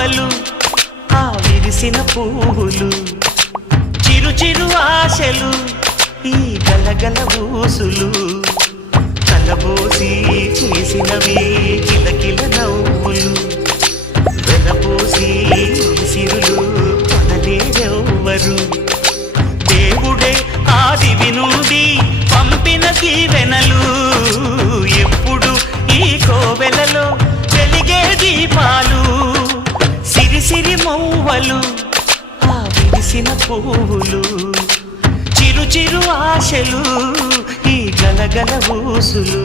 మౌవలు ఆ విరిసిన పువ్వులు చిరు చిరు ఆశలు ఈ గలగల ఊసులు కలబోసి చేసినవి కిలకిల నవ్వులు వెలబోసి సిరులు కొనలేరెవ్వరు దేవుడే ఆదివి నుండి పంపిన దీవెనలు ఎప్పుడు ఈ కోవెలలో వెలిగే దీపాలు సిరి సిరి మౌవలు ఆ విరిసిన పువ్వులు చిరు చిరు ఆశలు ఈ గలగల ఊసులు